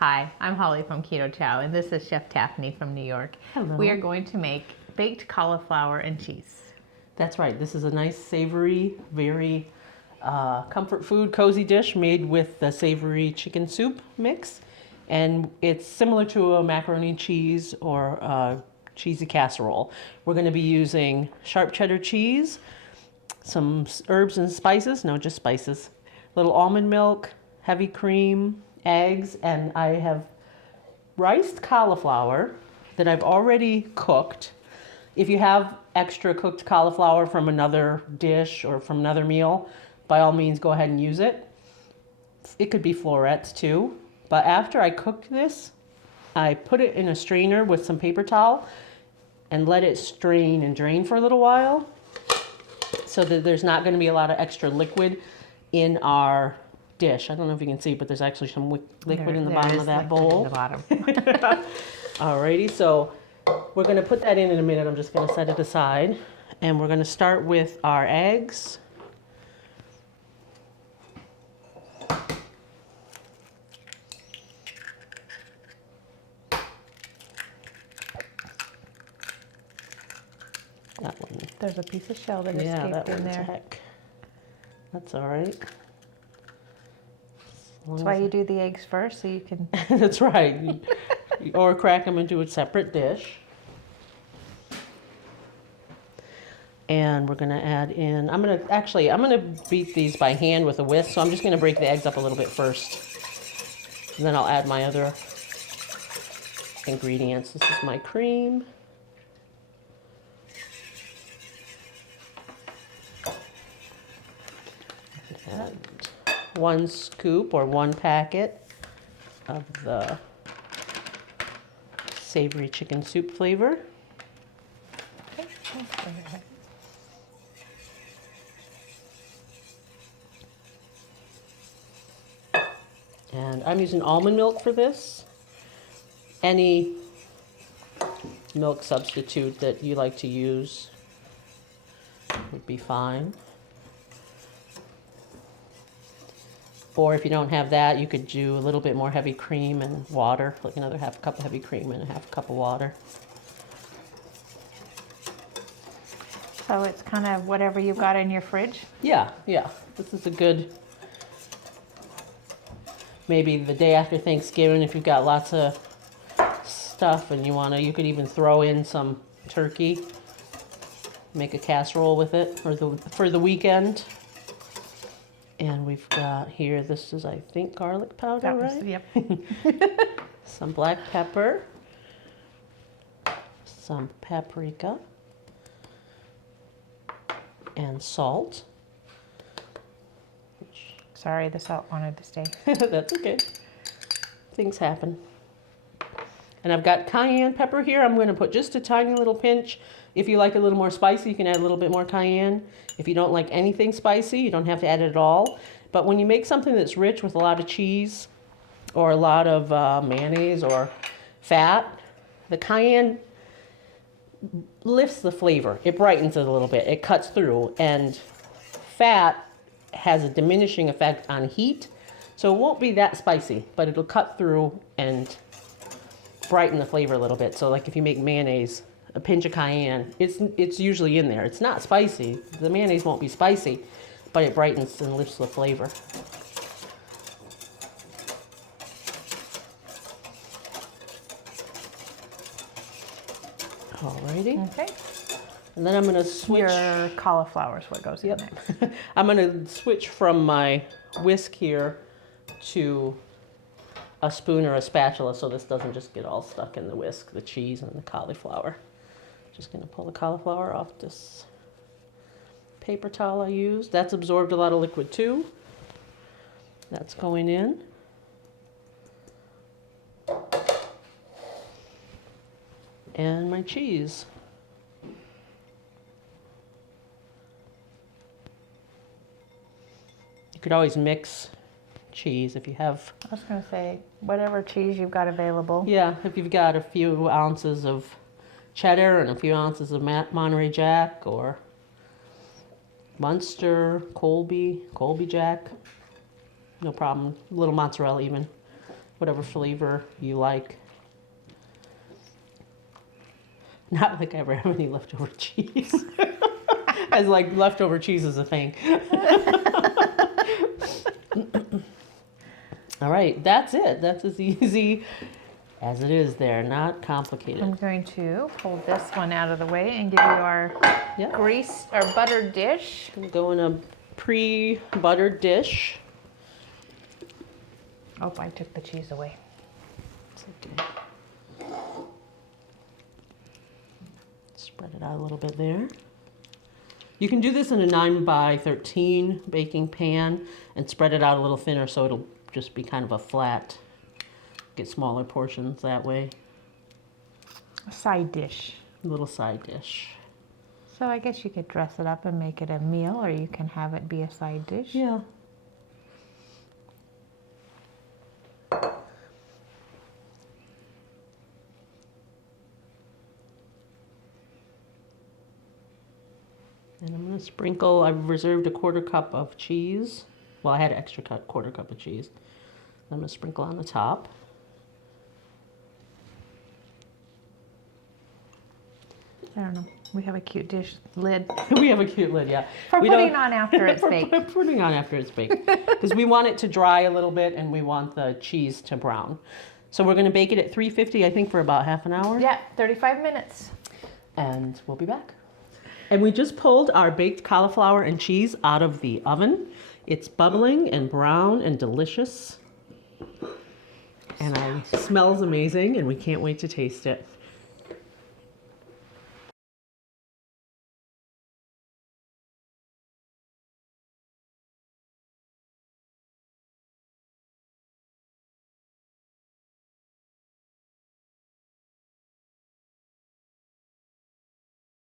Hi, I'm Holly from Keto Chow, and this is Chef Taffany from New York. Hello. We are going to make baked cauliflower and cheese. That's right. This is a nice, savory, very comfort food, cozy dish made with the savory chicken soup mix. And it's similar to a macaroni and cheese or a cheesy casserole. We're going to be using sharp cheddar cheese, some herbs and spices, no, just spices, little almond milk, heavy cream, eggs, and I have riced cauliflower that I've already cooked. If you have extra cooked cauliflower from another dish or from another meal, by all means go ahead and use it. It could be florets too. But after I cooked this, I put it in a strainer with some paper towel and let it strain and drain for a little while so that there's not going to be a lot of extra liquid in our dish. I don't know if you can see, but there's actually some liquid in the bottom of that bowl. In the bottom. Alrighty, so we're going to put that in a minute. I'm just going to set it aside. And we're going to start with our eggs. That one. There's a piece of shell that Yeah, escaped that in one's there. heck. That's all right. That's why you do the eggs first, so you can... That's right. Or crack them into a separate dish. And we're going to add in, I'm going to beat these by hand with a whisk, so I'm just going to break the eggs up a little bit first. And then I'll add my other ingredients. This is my cream. And 1 scoop or 1 packet of the savory chicken soup flavor. And I'm using almond milk for this. Any milk substitute that you like to use would be fine. Or if you don't have that, you could do a little bit more heavy cream and water, like another half cup of heavy cream and a half cup of water. So it's kind of whatever you've got in your fridge? Yeah. This is a good, maybe the day after Thanksgiving, if you've got lots of stuff and you could even throw in some turkey, make a casserole with it for the weekend. And we've got here, this is, I think, garlic powder, right? Yep. Some black pepper, some paprika, and salt. Sorry, the salt wanted to stay. That's okay. Things happen. And I've got cayenne pepper here. I'm going to put just a tiny little pinch. If you like a little more spicy, you can add a little bit more cayenne. If you don't like anything spicy, you don't have to add it at all. But when you make something that's rich with a lot of cheese or a lot of mayonnaise or fat, the cayenne lifts the flavor. It brightens it a little bit. It cuts through. And fat has a diminishing effect on heat. So it won't be that spicy, but it'll cut through and brighten the flavor a little bit. So like if you make mayonnaise, a pinch of cayenne, it's usually in there. It's not spicy. The mayonnaise won't be spicy, but it brightens and lifts the flavor. Alrighty. Okay. And then I'm going to switch. Your cauliflower is what goes in next. I'm going to switch from my whisk here to a spoon or a spatula so this doesn't just get all stuck in the whisk, the cheese and the cauliflower. Just going to pull the cauliflower off this paper towel I used. That's absorbed a lot of liquid too. That's going in. And my cheese. You could always mix cheese if you have. I was going to say, whatever cheese you've got available. Yeah, if you've got a few ounces of cheddar and a few ounces of Monterey Jack or Munster, Colby Jack, no problem. A little mozzarella even. whatever flavor you like. Not like I ever have any leftover cheese. As like leftover cheese is a thing. All right, that's it. That's as easy as it is there, not complicated. I'm going to hold this one out of the way and give you our greased or buttered dish. Go in a pre-buttered dish. Oh, I took the cheese away. It's okay. Spread it out a little bit there. You can do this in a 9x13 baking pan and spread it out a little thinner so it'll just be kind of a flat, get smaller portions that way. A side dish. A little side dish. So I guess you could dress it up and make it a meal, or you can have it be a side dish. Yeah. And I'm going to sprinkle, I've reserved a 1/4 cup of cheese. Well, I had an extra 1/4 cup of cheese. I'm going to sprinkle on the top. I don't know. We have a cute dish lid. We have a cute lid, yeah. For We putting don't- on after it's baked. For putting on after it's baked. Because we want it to dry a little bit and we want the cheese to brown. So we're going to bake it at 350, I think, for about half an hour. Yeah, 35 minutes. And we'll be back. And we just pulled our baked cauliflower and cheese out of the oven. It's bubbling and brown and delicious. And it smells amazing, and we can't wait to taste it.